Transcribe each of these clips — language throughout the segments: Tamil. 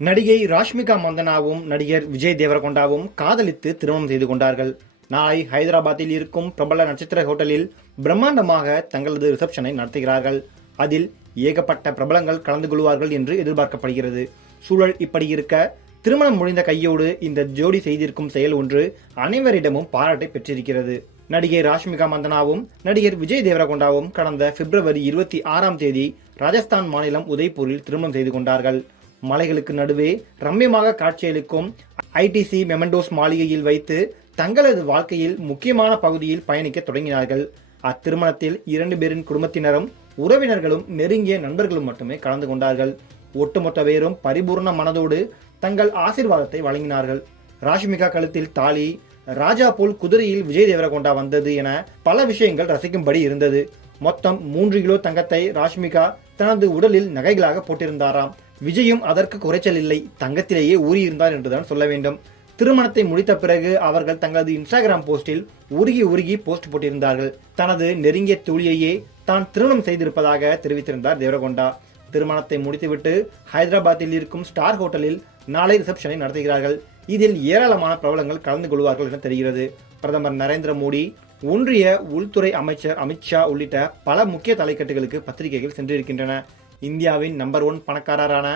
நடிகை ராஷ்மிகா மந்தனாவும் நடிகர் விஜய் தேவரகொண்டாவும் காதலித்து திருமணம் செய்து கொண்டார்கள். நாளை ஹைதராபாத்தில் இருக்கும் பிரபல நட்சத்திர ஹோட்டலில் பிரம்மாண்டமாக தங்களது ரிசப்ஷனை நடத்துகிறார்கள். அதில் ஏகப்பட்ட பிரபலங்கள் கலந்து கொள்வார்கள் என்று எதிர்பார்க்கப்படுகிறது. சூழல் இப்படி இருக்க, திருமணம் முடிந்த கையோடு இந்த ஜோடி செய்திருக்கும் செயல் ஒன்று அனைவரிடமும் பாராட்டை பெற்றிருக்கிறது. நடிகை ராஷ்மிகா மந்தனாவும் நடிகர் விஜய் தேவரகொண்டாவும் கடந்த பிப்ரவரி 26 ராஜஸ்தான் மாநிலம் உதய்பூரில் திருமணம் செய்து கொண்டார்கள். மலைகளுக்கு நடுவே ரம்யமாக காட்சியளிக்கும் ஐடிசி மெமெண்டோஸ் மாளிகையில் வைத்து தங்களது வாழ்க்கையில் முக்கியமான பகுதியில் பயணிக்க தொடங்கினார்கள். அத்திருமணத்தில் 2 பேரின் குடும்பத்தினரும் உறவினர்களும் நெருங்கிய நண்பர்களும் மட்டுமே கலந்து கொண்டார்கள். ஒட்டுமொத்த பேரும் பரிபூர்ண மனதோடு தங்கள் ஆசீர்வாதத்தை வழங்கினார்கள். ராஷ்மிகா கழுத்தில் தாலி, ராஜா போல் குதிரையில் விஜய் தேவரகொண்டா வந்தது என பல விஷயங்கள் ரசிக்கும்படி இருந்தது. மொத்தம் 3 கிலோ தங்கத்தை ராஷ்மிகா தனது உடலில் நகைகளாக போட்டிருந்தாராம். விஜயும் அதற்கு குறைச்சல் இல்லை, தங்கத்திலேயே ஊறியிருந்தார் என்றுதான் சொல்ல வேண்டும். திருமணத்தை முடித்த பிறகு அவர்கள் தங்களது இன்ஸ்டாகிராம் போஸ்டில் உருகி போஸ்ட் போட்டிருந்தார்கள். தனது நெருங்கிய தோழியையே தான் திருமணம் செய்திருப்பதாக தெரிவித்திருந்தார் தேவரகொண்டா. திருமணத்தை முடித்துவிட்டு ஹைதராபாத்தில் இருக்கும் ஸ்டார் ஹோட்டலில் நாளை ரிசப்ஷனை நடத்துகிறார்கள். இதில் ஏராளமான பிரபலங்கள் கலந்து கொள்வார்கள் என தெரிகிறது. பிரதமர் நரேந்திர மோடி, ஒன்றிய உள்துறை அமைச்சர் அமித்ஷா உள்ளிட்ட பல முக்கிய தலைக்கட்டுகளுக்கு பத்திரிகைகள் சென்றிருக்கின்றன. இந்தியாவின் நம்பர் 1 பணக்காரரான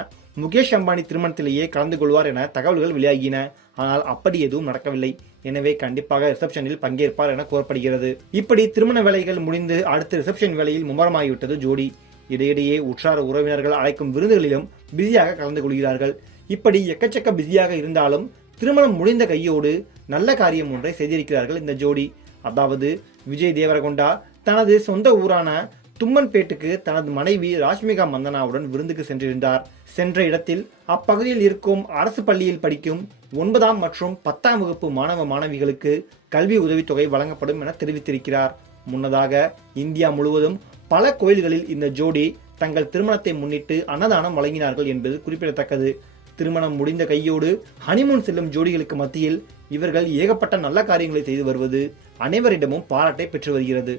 முகேஷ் அம்பானி திருமணத்திலேயே கலந்து கொள்வார் என தகவல்கள் வெளியாகின. ஆனால் அப்படி எதுவும் நடக்கவில்லை. எனவே கண்டிப்பாக ரிசப்ஷனில் பங்கேற்பார் என கூறப்படுகிறது. இப்படி திருமண வேலைகள் முடிந்து அடுத்த ரிசப்ஷன் வேலையில் மும்முரமாகிவிட்டது ஜோடி. இடையிடையே உற்றார உறவினர்கள் அழைக்கும் விருந்துகளிலும் பிஸியாக கலந்து கொள்கிறார்கள். இப்படி எக்கச்சக்க பிஸியாக இருந்தாலும் திருமணம் முடிந்த கையோடு நல்ல காரியம் ஒன்றை செய்திருக்கிறார்கள் இந்த ஜோடி. அதாவது விஜய் தேவரகொண்டா தனது சொந்த ஊரான தும்மன்பேட்டுக்கு தனது மனைவி ராஷ்மிகா மந்தனாவுடன் விருந்துக்கு சென்றிருந்தார். சென்ற இடத்தில் அப்பகுதியில் இருக்கும் அரசு பள்ளியில் படிக்கும் 9ஆம் மற்றும் 10ஆம் வகுப்பு மாணவ மாணவிகளுக்கு கல்வி உதவித்தொகை வழங்கப்படும் என தெரிவித்திருக்கிறார். முன்னதாக இந்தியா முழுவதும் பல கோயில்களில் இந்த ஜோடி தங்கள் திருமணத்தை முன்னிட்டு அன்னதானம் வழங்கினார்கள் என்பது குறிப்பிடத்தக்கது. திருமணம் முடிந்த கையோடு ஹனிமூன் செல்லும் ஜோடிகளுக்கு மத்தியில் இவர்கள் ஏகப்பட்ட நல்ல காரியங்களை செய்து வருவது அனைவரிடமும் பாராட்டை பெற்று வருகிறது.